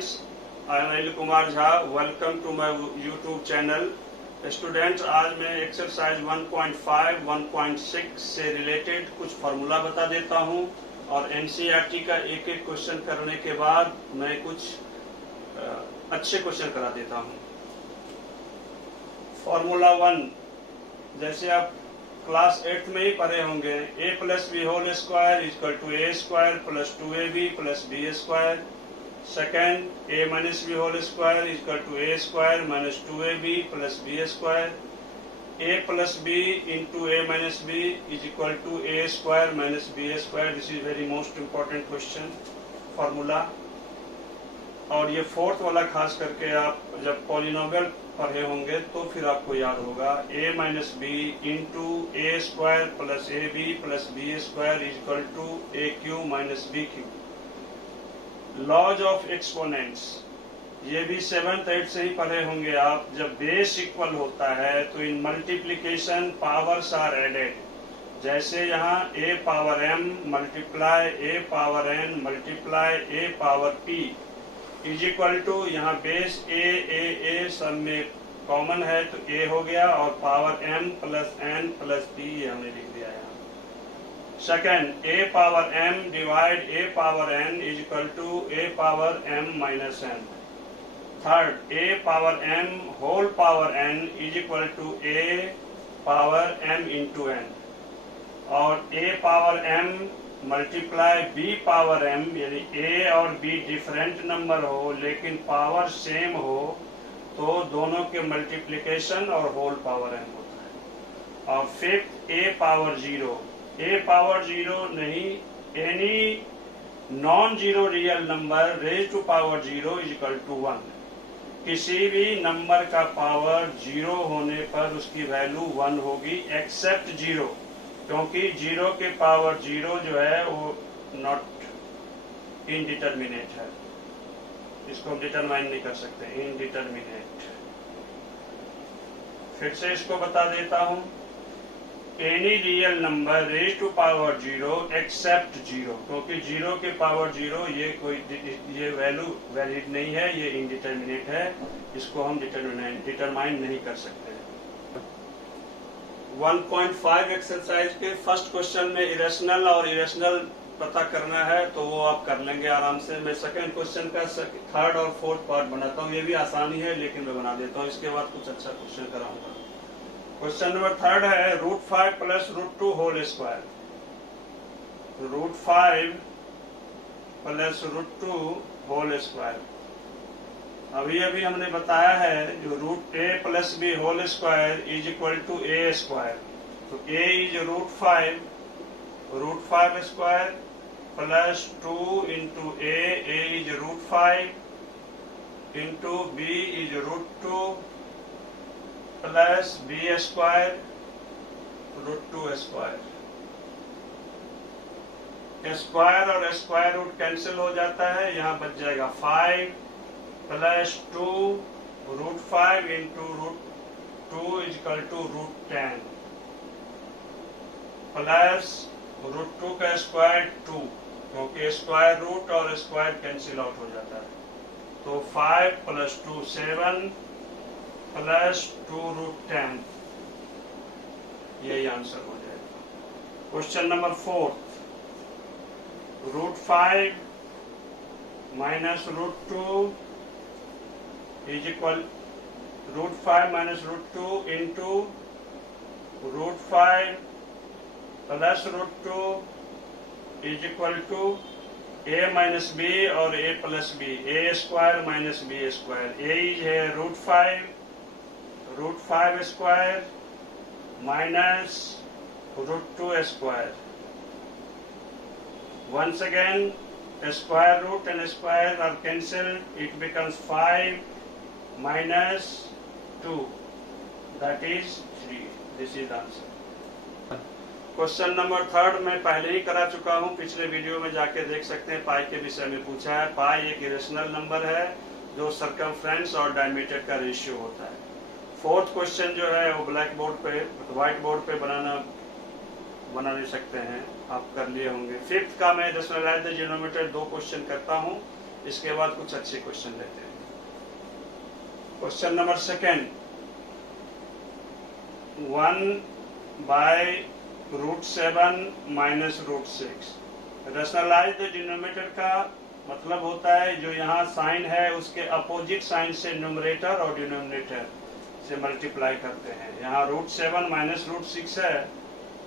Students, I am Anil Kumar Jha. Welcome to my YouTube channel. Students, आज मैं exercise 1.5, 1.6 से related कुछ फार्मूला बता देता हूं और एनसीईआरटी का एक एक क्वेश्चन करने के बाद मैं कुछ अच्छे क्वेश्चन करा देता हूं। फार्मूला 1 जैसे आप क्लास 8 में ही पढ़े होंगे, a plus B whole square equal to A square plus 2ab plus B square. Second, a minus B whole square equal to A square minus 2ab plus B square. a plus B into A minus B is equal to A square minus B square. This is very most important question formula. और ये fourth वाला खास करके आप जब polynomial पढ़े होंगे तो फिर आपको याद होगा, a minus B into A square plus A B plus B square is equal to A cube minus B cube. Laws of exponents, ये भी 7th 8th से ही पढ़े होंगे आप। जब बेस इक्वल होता है तो in multiplication powers are added. जैसे यहाँ a power m multiply a power n multiply a power p is equal to, यहाँ बेस a सब में कॉमन है तो a हो गया और power m plus n plus p ये हमने लिख दिया यहाँ। Second, a power m divide a power n is equal to a power m minus n। Third, a power m whole power n is equal to a power m into n। और a power m multiply b power m, यानी a और b different number हो लेकिन power same हो तो दोनों के multiplication और होल पावर m होता है। और fifth, a power 0, a power 0 नहीं, any non zero real number raise to power 0 is equal to 1। किसी भी नंबर का पावर 0 होने पर उसकी वैल्यू 1 होगी एक्सेप्ट 0, क्योंकि 0 के पावर 0 जो है वो नॉट इनडिटर्मिनेट है, इसको हम डिटरमाइन नहीं कर सकते, इनडिटर्मिनेट। फिर से इसको बता देता हूं, any real number raise to power 0 except 0, क्योंकि 0 के पावर 0 ये वैल्यू वैलिड नहीं है, ये इनडिटर्मिनेट है, इसको हम डिटरमाइन नहीं कर सकते। 1.5 एक्सरसाइज के फर्स्ट क्वेश्चन में इरेशनल और इरेशनल पता करना है तो वो आप कर लेंगे आराम से। मैं सेकंड क्वेश्चन का थर्ड और फोर्थ पार्ट बनाता हूँ, ये भी आसानी है लेकिन मैं बना देता हूँ, इसके बाद कुछ अच्छा क्वेश्चन कराऊंगा। क्वेश्चन नंबर थर्ड है √5 plus √2 whole square. √5 plus √2 whole square. अभी हमने बताया है जो √a plus B whole square is equal to a square. तो a is √5 square plus 2 into a is √5 into b is √2 plus b square √2 square. Square और square root cancel हो जाता है, यहाँ बच जाएगा 5 plus 2 √5 into √2 is equal to √10 plus √2 का square 2, क्योंकि स्क्वायर रूट और स्क्वायर कैंसिल आउट हो जाता है। तो 5 प्लस 2 7 प्लस 2 √10, यही आंसर हो जाएगा। Question number 4, √5 minus √2 is equal √5 minus √2 into √5 plus √2 is equal to a minus b और a plus b, a square minus b square। a है √5 square minus √2 square। Once again, square root and square are cancelled, it becomes 5 minus 2, that is 3. This is the answer. Question number third मैं पहले ही करा चुका हूं, पिछले video में जाके देख सकते हैं। पाई के विषय में पूछा है। पाई एक इरेशनल नंबर है जो सरकमफ्रेंस और डायमीटर का रेशियो होता है। फोर्थ क्वेश्चन जो है वो ब्लैक बोर्ड पे, व्हाइट बोर्ड पे बना नहीं सकते हैं, आप कर लिए होंगे। फिफ्थ का मैं डेसिमल डिनोमिनेटर 2 क्वेश्चन करता हूं, इसके बाद कुछ अच्छे क्वेश्चन लेते हैं। Question number second, 1/√7 minus √6। Rationalise the denominator का मतलब होता है जो यहाँ साइन है उसके अपोजिट साइन से न्यूमरेटर और डिनोमिनेटर से मल्टीप्लाई करते हैं। यहाँ √7 माइनस √6 है,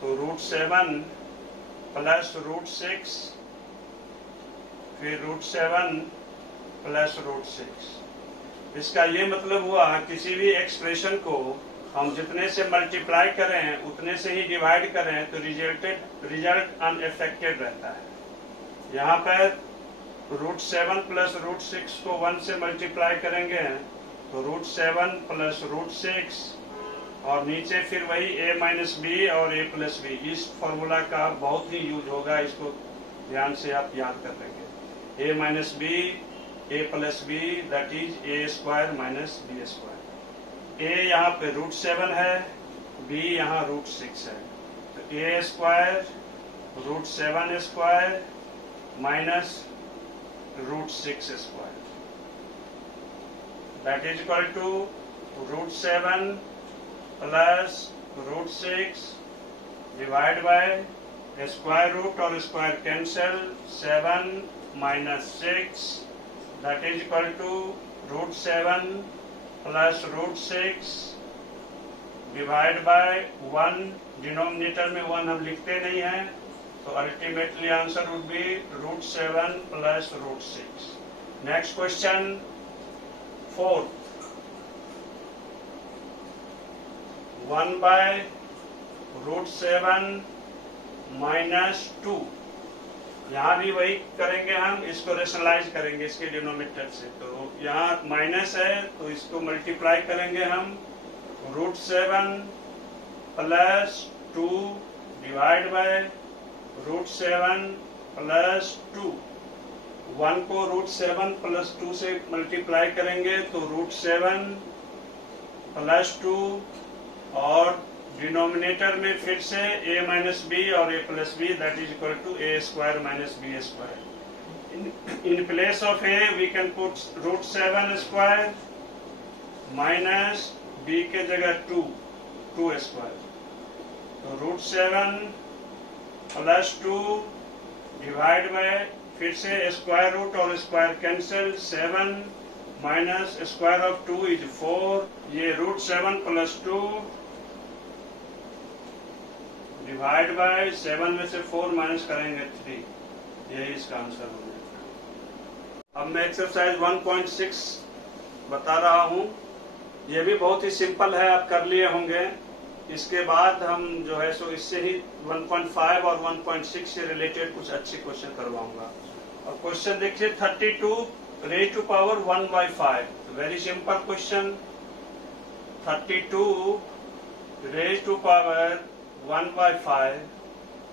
तो √7 प्लस √6 फिर √7 प्लस √6। इसका ये मतलब हुआ किसी भी एक्सप्रेशन को हम जितने से मल्टीप्लाई करें उतने से ही डिवाइड करें तो रिजल्ट अनएफेक्टेड रहता है। यहाँ पर √7 प्लस √6 को 1 से मल्टीप्लाई करेंगे तो √7 प्लस √6 और नीचे फिर वही a माइनस बी और a प्लस बी। इस फॉर्मूला का बहुत ही यूज होगा, इसको ध्यान से आप याद कर लेंगे। a minus B a plus B that is a² minus b²। a यहाँ पे √7 है, b यहाँ √6 है, तो a² √7² minus √6² that is equal to √7 plus √6 divided by square root और square cancel 7 minus 6 that is equal to √7 plus √6 divided by 1। Denominator में 1 हम लिखते नहीं हैं, तो ultimately answer would be √7 plus √6। Next question 4, 1/√7 minus 2। यहाँ भी वही करेंगे, हम इसको रेशनलाइज करेंगे इसके डिनोमिनेटर से। तो यहाँ माइनस है तो इसको मल्टीप्लाई करेंगे हम, √7 प्लस 2 डिवाइड बाय √7 प्लस 2। 1 को √7 प्लस 2 से मल्टीप्लाई करेंगे तो √7 प्लस 2 और डिनोमिनेटर में फिर से a माइनस बी और a plus B that is equal to a² minus b²। In place of a we can put √7² minus b के जगह 2² तो √7 प्लस 2 डिवाइड बाय फिर से स्क्वायर रूट और square cancel 7 minus square of 2 is 4। ये √7 plus 2 divide by 7 में से 4 minus करेंगे 3, यही इसका आंसर हो जाएगा। अब मैं एक्सरसाइज 1.6 बता रहा हूँ, ये भी बहुत ही सिंपल है, आप कर लिए होंगे। इसके बाद हम जो है सो इससे ही 1.5 और 1.6 से रिलेटेड कुछ अच्छे क्वेश्चन करवाऊंगा। और क्वेश्चन देखिए 32 raised to power 1/5। Very simple question. 32 raised to power 1/5,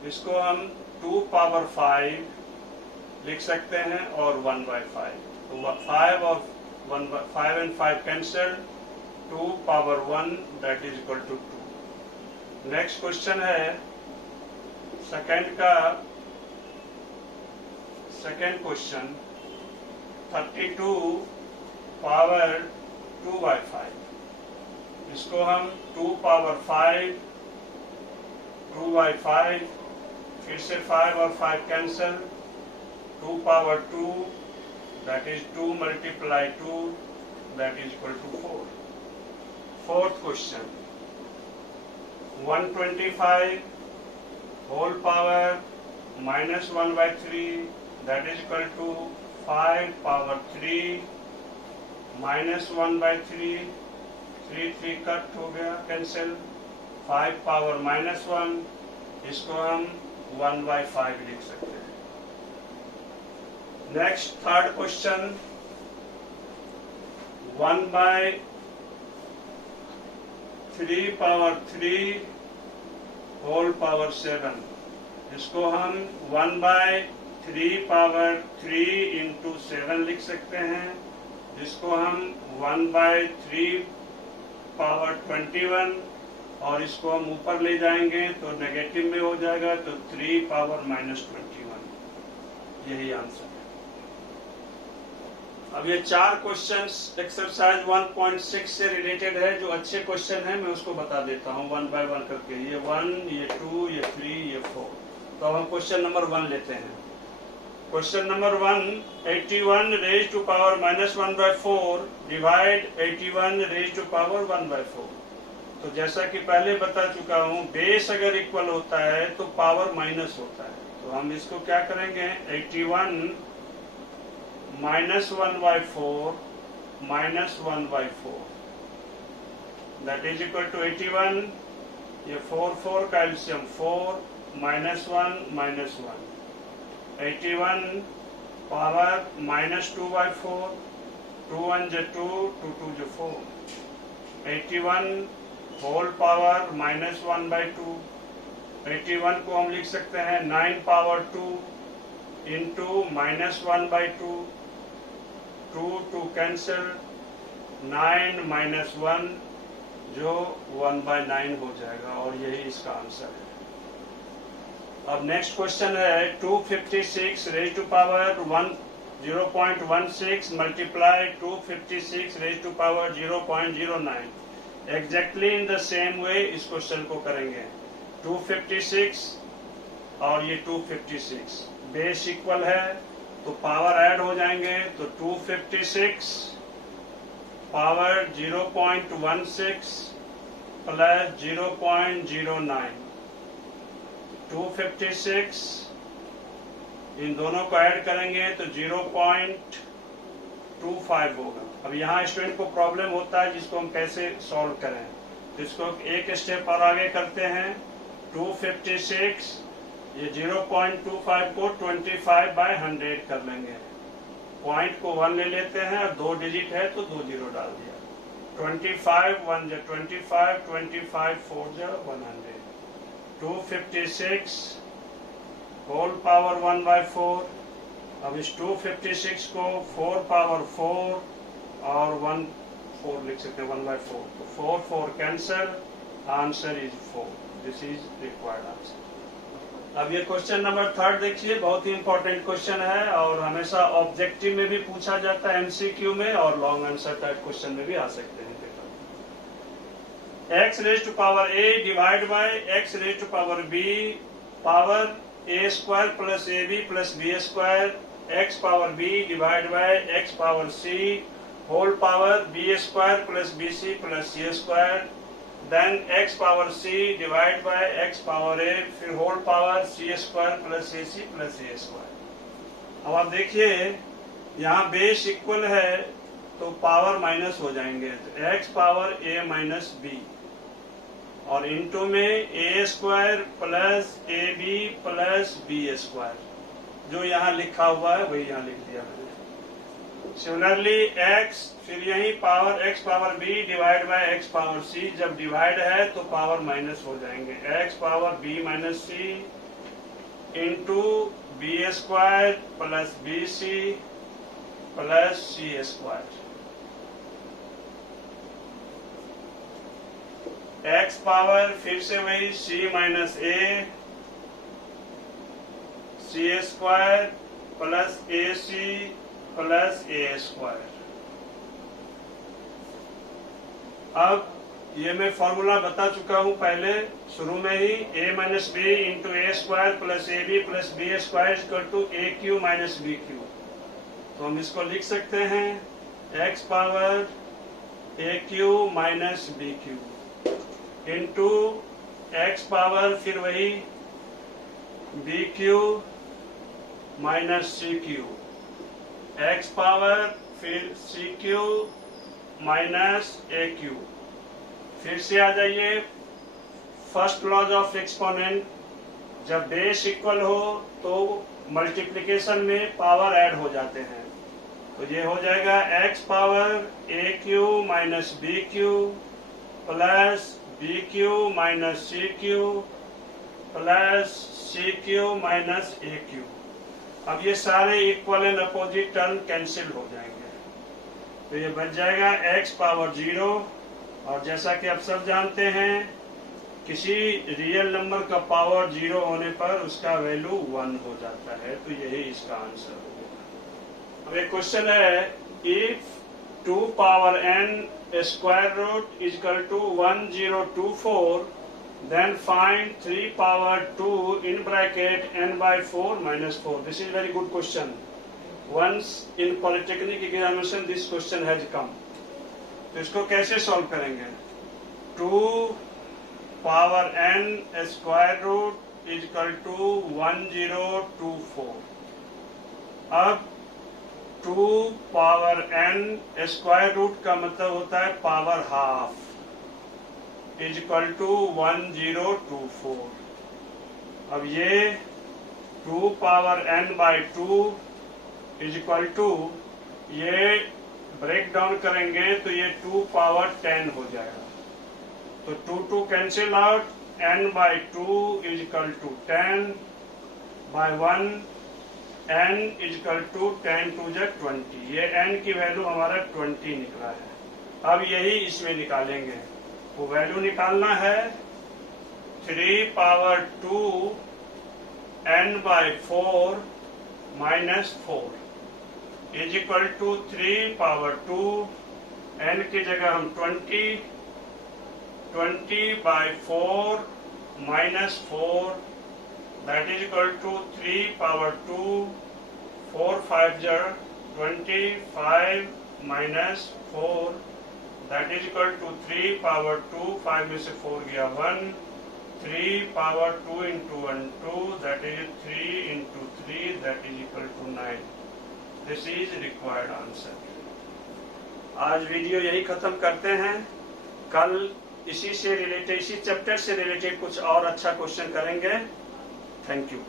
इसको हम 2 power 5 लिख सकते हैं और 1/5। तो 5 और 5 and 5 cancel, 2 power 1 that is equal to 2। Next question है सेकेंड क्वेश्चन 32 पावर 2/5, इसको हम 2 पावर 5 2/5 फिर से 5 और 5 cancel, 2 power 2 that is 2 multiply 2 that is equal to 4। Fourth question 125 whole power minus 1/3 that is equal to 5 power 3 minus 1/3, 3 cut हो गया cancel, 5 power -1, इसको हम 1/5 लिख सकते हैं। Next third question 1/3 power 3 whole power 7, इसको हम 1/3 पावर 3 इंटू 7 लिख सकते हैं, जिसको हम 1/3 पावर 21 और इसको हम ऊपर ले जाएंगे तो नेगेटिव में हो जाएगा, तो 3 पावर -21, यही आंसर है। अब ये 4 क्वेश्चंस एक्सरसाइज 1.6 से रिलेटेड है, जो अच्छे क्वेश्चन है मैं उसको बता देता हूँ वन बाय वन करके। ये 1, ये 2, ये 3, ये 4। तो अब हम क्वेश्चन नंबर 1 लेते हैं। Question number 1, 81 raise to power -1/4 divide 81 raise to power 1/4। तो जैसा कि पहले बता चुका हूँ, बेस अगर इक्वल होता है तो पावर माइनस होता है। तो हम इसको क्या करेंगे, 81 -1/4 -1/4 दैट इज इक्वल टू 81, ये 4 का एलसीएम 4 -1 -1, 81 पावर -2/4, 2 1 = 2, 2 2 = 4, 81 होल पावर -1/2। 81 को हम लिख सकते हैं 9 पावर 2 इंटू -1/2, 2 2 कैंसिल, 9 -1 जो 1/9 हो जाएगा, और यही इसका आंसर है। अब नेक्स्ट क्वेश्चन है 256 raise to power 0.16 multiply 256 raise to power 0.09। Exactly in the same way इस क्वेश्चन को करेंगे। 256 और ये 256 बेस इक्वल है तो पावर ऐड हो जाएंगे। तो 256 पावर 0.16 प्लस 0.09, 256 इन दोनों को ऐड करेंगे तो 0.25 होगा। अब यहाँ स्टूडेंट को प्रॉब्लम होता है जिसको हम कैसे सॉल्व करें, तो इसको एक स्टेप और आगे करते हैं। 256 ये 0.25 को 25/100 कर लेंगे। पॉइंट को 1 ले लेते हैं और 2 डिजिट है तो 2 0 डाल दिया। 25 1 = 25, 25 4 = 100। 256 होल पावर 1/4। अब इस 256 को 4 पावर 4 और 1 4 लिख सकते हैं 1/4। तो 4 4 cancel, answer is 4। This is required answer. अब ये क्वेश्चन नंबर 3 देखिए, बहुत ही इंपॉर्टेंट क्वेश्चन है और हमेशा ऑब्जेक्टिव में भी पूछा जाता है, एमसीक्यू में, और लॉन्ग आंसर टाइप क्वेश्चन में भी आ सकते हैं। x raise to power a divide by x raise to power b power a² plus ab plus b², x power b divide by x power c whole power b² plus bc plus c², then x power c divide by x power a, फिर whole power c² plus ac plus a²। अब आप देखिए यहाँ base equal है तो power minus हो जाएंगे, तो x power a minus b और इंटू में a² plus ab plus b², जो यहाँ लिखा हुआ है वही यहाँ लिख दिया मैंने। सिमिलरली x, फिर यही power x power b divide by x power c, जब डिवाइड है तो पावर माइनस हो जाएंगे, x power b minus c into b² plus bc plus c²। x power फिर से वही c minus a c² plus ac plus a²। अब ये मैं फॉर्मूला बता चुका हूं पहले शुरू में ही, a minus b into a² plus ab plus b² equal to aq minus bq। तो हम इसको लिख सकते हैं x power aq minus bq into x power फिर वही bq minus cq, x power फिर cq माइनस aq। फिर से आ जाइए फर्स्ट लॉज ऑफ एक्सपोनेंट, जब बेस इक्वल हो तो मल्टीप्लिकेशन में पावर ऐड हो जाते हैं। तो ये हो जाएगा x power aq minus bq plus bq minus cq plus cq minus aq। अब ये सारे equal and opposite term cancel हो जाएंगे, तो ये बच जाएगा x पावर 0। और जैसा कि आप सब जानते हैं किसी रियल नंबर का पावर 0 होने पर उसका वैल्यू 1 हो जाता है, तो यही इसका आंसर हो गया। अब एक क्वेश्चन है if 2 power n square root is equal to 1024, then find 3 power 2 in bracket n by 4 minus 4. This is very good question. Once in polytechnic examination this question has come. तो इसको कैसे solve करेंगे? 2 power n square root is equal to 1024. अब 2 power n square root का मतलब होता है power half is equal to 1024. अब ये 2 power n by 2 is equal to, ये ब्रेक डाउन करेंगे तो ये 2 पावर 10 हो जाएगा. तो 2 cancel out, n by 2 is equal to 10 by 1, n is equal to 10 टू जा 20. ये n की वैल्यू हमारा 20 निकला है. अब यही इसमें निकालेंगे. वो वैल्यू निकालना है 3 power 2 n by 4 minus 4 is equal to 3 power 2, n की जगह हम 20 by 4 minus 4, that is equal to 3 power 2, 4 5 jar 25 minus 4, that is equal to 3 power 2, 5 में से 4 गया 1, 3 power 2 into 1 2, that is 3 into 3, that is equal to 9. This is required answer. आज video यही खत्म करते हैं. कल इसी से रिलेटेड, इसी चैप्टर से रिलेटेड कुछ और अच्छा क्वेश्चन करेंगे. Thank you.